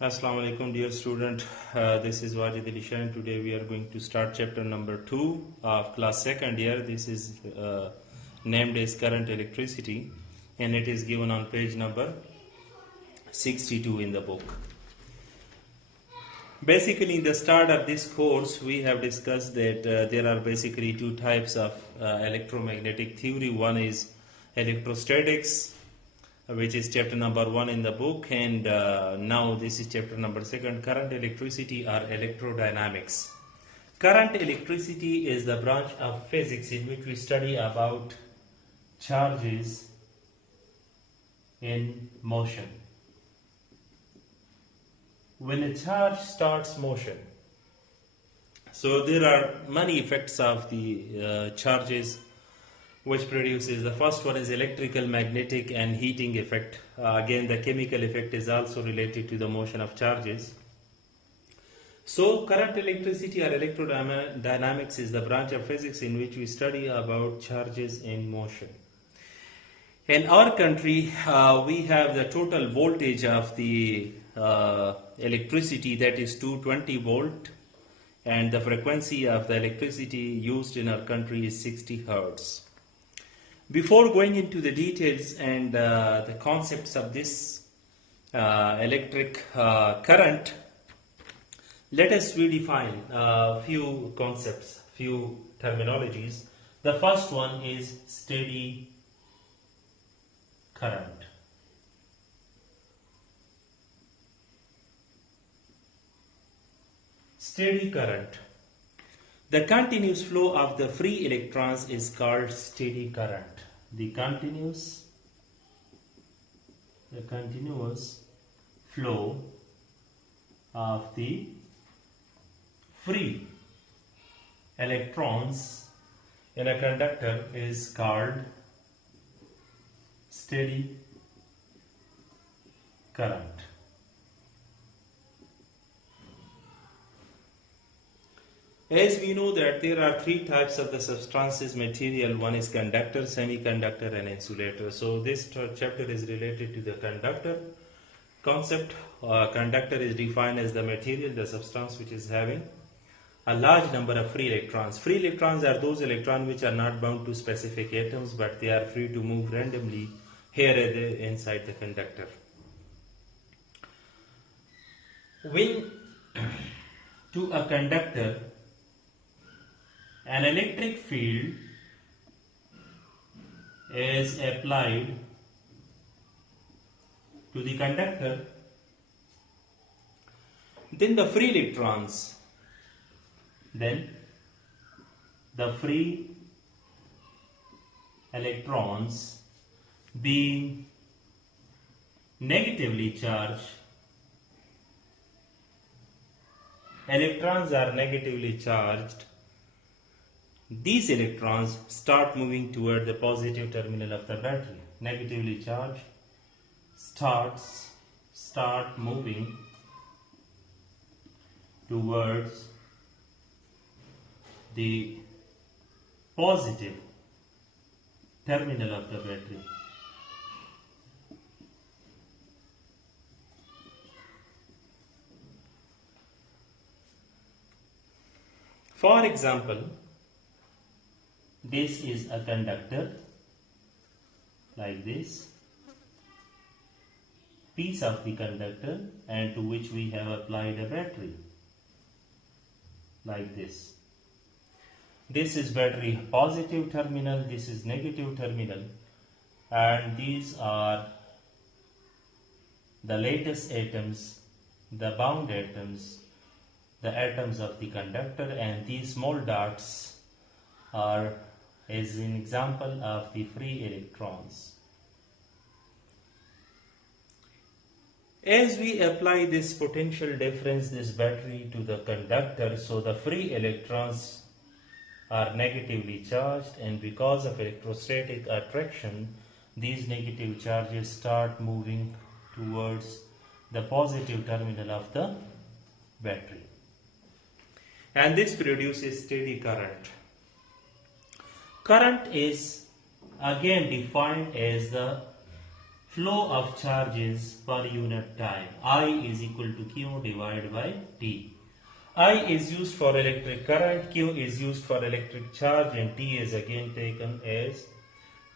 Assalamu alaikum dear student. This is Wajid Alisha and today we are going to start chapter number 2 of class 2nd year. This is named as current electricity and it is given on page number 62 in the book. Basically in the start of this course we have discussed that there are basically two types of electromagnetic theory. One is electrostatics, which is chapter number 1 in the book, and now this is chapter number 2, current electricity or electrodynamics. Current electricity is the branch of physics in which we study about charges in motion. When a charge starts motion, so there are many effects of the charges which produces. The first one is electrical, magnetic and heating effect. Again, the chemical effect is also related to the motion of charges. So current electricity or electrodynamics is the branch of physics in which we study about charges in motion. In our country, we have the total voltage of the electricity, that is 220 volt, and the frequency of the electricity used in our country is 60 hertz. Before going into the details and the concepts of this electric current, let us redefine a few concepts, few terminologies. The first one is steady current. Steady current. The continuous flow of the free electrons is called steady current. The continuous flow of the free electrons in a conductor is called steady current. As we know that there are three types of the substances, material. One is conductor, semiconductor and insulator. So this chapter is related to the conductor concept. Conductor is defined as the material, the substance which is having a large number of free electrons. Free electrons are those electrons which are not bound to specific atoms, but they are free to move randomly here and there inside the conductor. When to a conductor an electric field is applied to the conductor, then the free electrons being negatively charged, electrons are negatively charged, these electrons start moving toward the positive terminal of the battery. Negatively charged start moving towards the positive terminal of the battery. For example, this is a conductor, like this piece of the conductor, and to which we have applied a battery, like this. This is battery positive terminal, this is negative terminal, and these are the lattice atoms, the bound atoms, the atoms of the conductor, and these small dots are as an example of the free electrons. As we apply this potential difference, this battery, to the conductor, so the free electrons are negatively charged, and because of electrostatic attraction, these negative charges start moving towards the positive terminal of the battery. And this produces steady current. Current is again defined as the flow of charges per unit time. I is equal to Q divided by T. I is used for electric current, Q is used for electric charge, and T is again taken as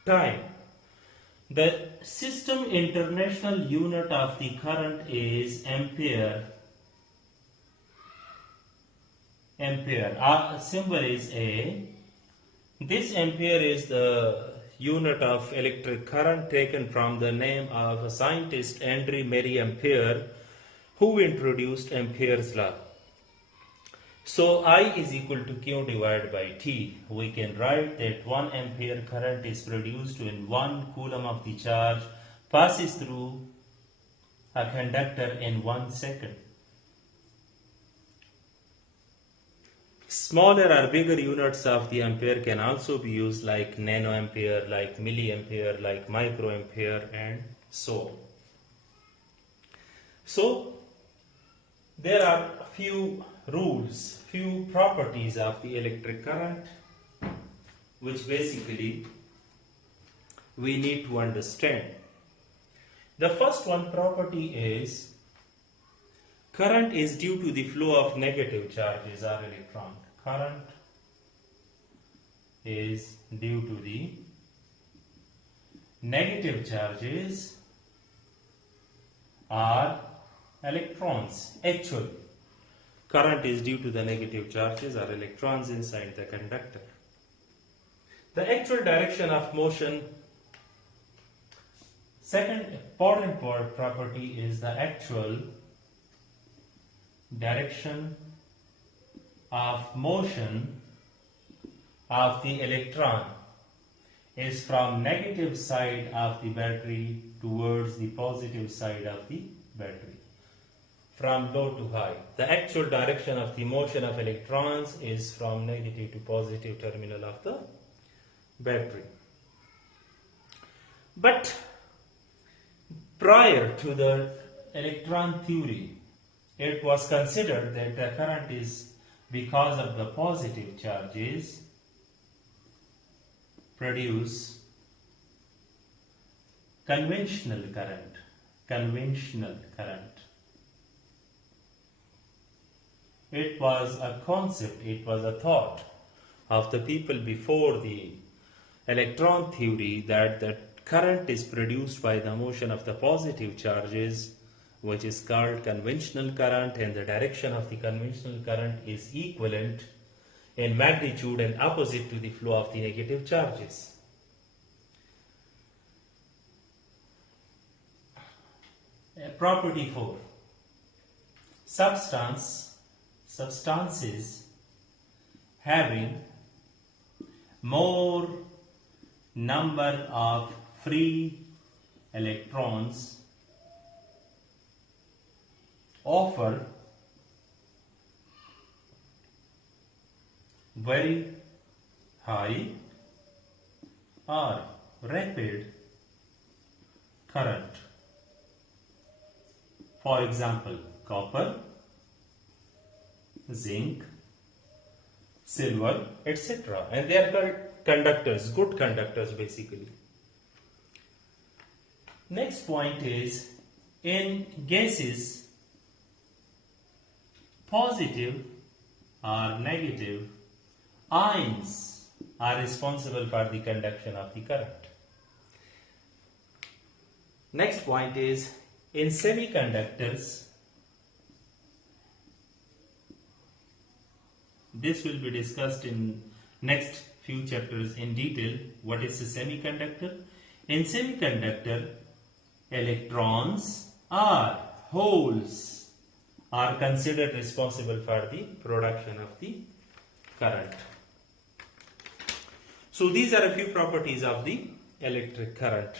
time. The system international unit of the current is ampere. Ampere. Our symbol is A. This ampere is the unit of electric current taken from the name of a scientist, Henri Marie Ampere, who introduced Ampere's law. So I is equal to Q divided by T. We can write that 1 ampere current is produced when 1 coulomb of the charge passes through a conductor in 1 second. Smaller or bigger units of the ampere can also be used, like nanoampere, like milliampere, like microampere, and so on. So there are few rules, few properties of the electric current which basically we need to understand. The first one property is current is due to the flow of negative charges or electron. Current is due to the negative charges or electrons. Actually, current is due to the negative charges or electrons inside the conductor. The actual direction of motion. Second important property is the actual direction of motion of the electron is from negative side of the battery towards the positive side of the battery, from low to high. The actual direction of the motion of electrons is from negative to positive terminal of the battery. But prior to the electron theory, it was considered that the current is because of the positive charges produce conventional current. Conventional current. It was a concept, it was a thought of the people before the electron theory that the current is produced by the motion of the positive charges, which is called conventional current, and the direction of the conventional current is equivalent in magnitude and opposite to the flow of the negative charges. Property 4. Substances having more number of free electrons offer very high or rapid current. For example, copper, zinc, silver, etc. And they are called conductors, good conductors basically. Next point is, in gases, positive or negative ions are responsible for the conduction of the current. Next point is, in semiconductors, this will be discussed in next few chapters in detail. What is a semiconductor? In semiconductor, electrons or holes are considered responsible for the production of the current. So these are a few properties of the electric current.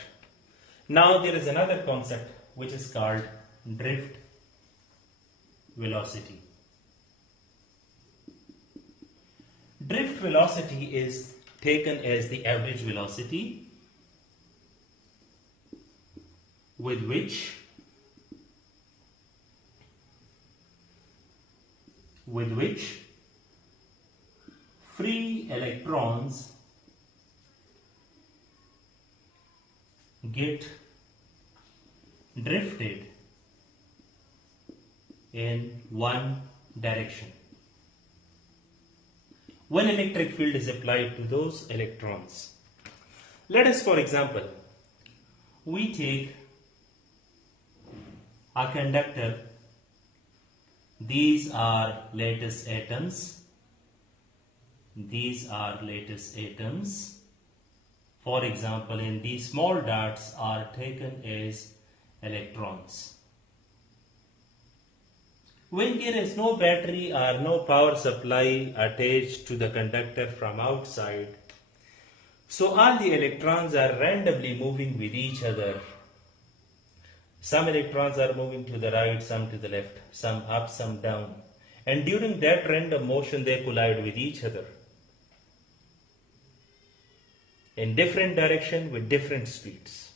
Now there is another concept which is called drift velocity. Drift velocity is taken as the average velocity with which free electrons get drifted in one direction when electric field is applied to those electrons. Let us, for example, we take a conductor. These are lattice atoms. These are lattice atoms. For example, in these small dots are taken as electrons. When there is no battery or no power supply attached to the conductor from outside, so all the electrons are randomly moving with each other. Some electrons are moving to the right, some to the left, some up, some down. And during that random motion, they collide with each other in different direction with different speeds.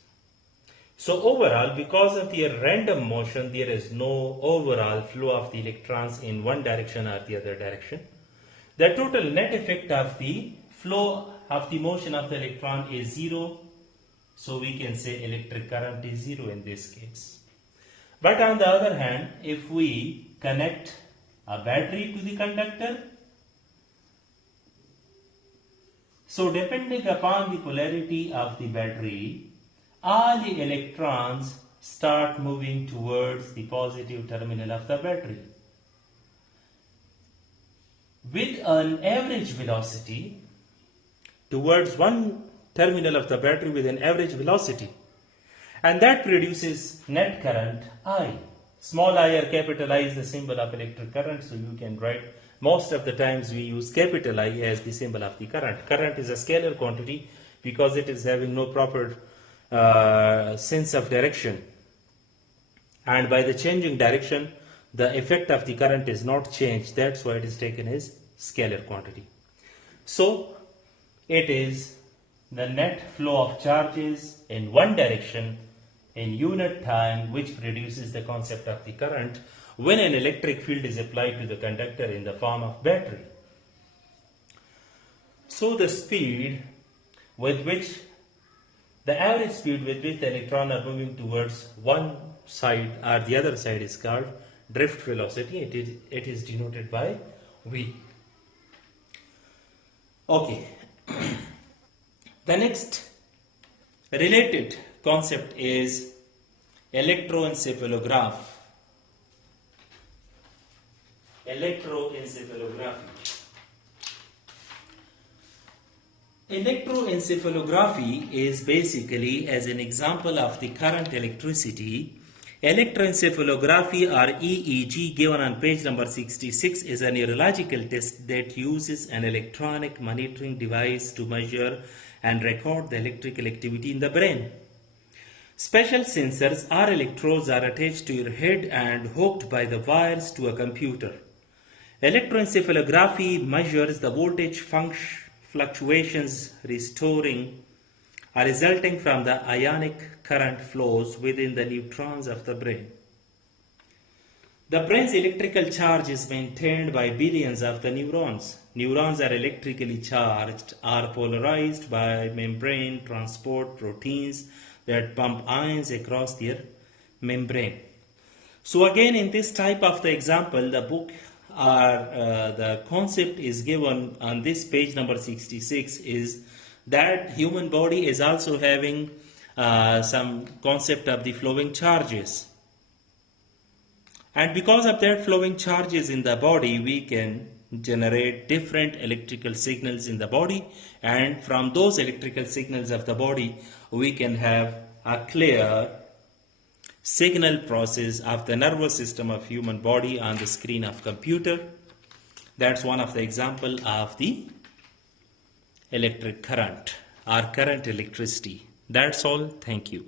So overall, because of the random motion, there is no overall flow of the electrons in one direction or the other direction. The total net effect of the flow of the motion of the electron is zero. So we can say electric current is zero in this case. But on the other hand, if we connect a battery to the conductor, so depending upon the polarity of the battery, all the electrons start moving towards the positive terminal of the battery with an average velocity towards one terminal of the battery with an average velocity, and that produces net current I. Small I or capital I is the symbol of electric current, so you can write, most of the times we use capital I as the symbol of the current. Current is a scalar quantity because it is having no proper sense of direction, and by the changing direction the effect of the current is not changed. That's why it is taken as scalar quantity. So it is the net flow of charges in one direction in unit time which produces the concept of the current when an electric field is applied to the conductor in the form of battery. So the speed with which the average speed with which the electrons are moving towards one side or the other side is called drift velocity. It is denoted by V. Okay. The next related concept is electroencephalograph. Electroencephalography. Electroencephalography is basically, as an example of the current electricity, electroencephalography or EEG given on page number 66 is a neurological test that uses an electronic monitoring device to measure and record the electrical activity in the brain. Special sensors or electrodes are attached to your head and hooked by the wires to a computer. Electroencephalography measures the voltage fluctuations resulting from the ionic current flows within the neurons of the brain. The brain's electrical charge is maintained by billions of the neurons. Neurons are electrically charged or polarized by membrane transport proteins that pump ions across their membrane. So again, in this type of the example, the book or the concept is given on this page number 66 is that human body is also having some concept of the flowing charges. And because of that flowing charges in the body, we can generate different electrical signals in the body, and from those electrical signals of the body, we can have a clear signal process of the nervous system of human body on the screen of computer. That's one of the example of the electric current or current electricity. That's all. Thank you.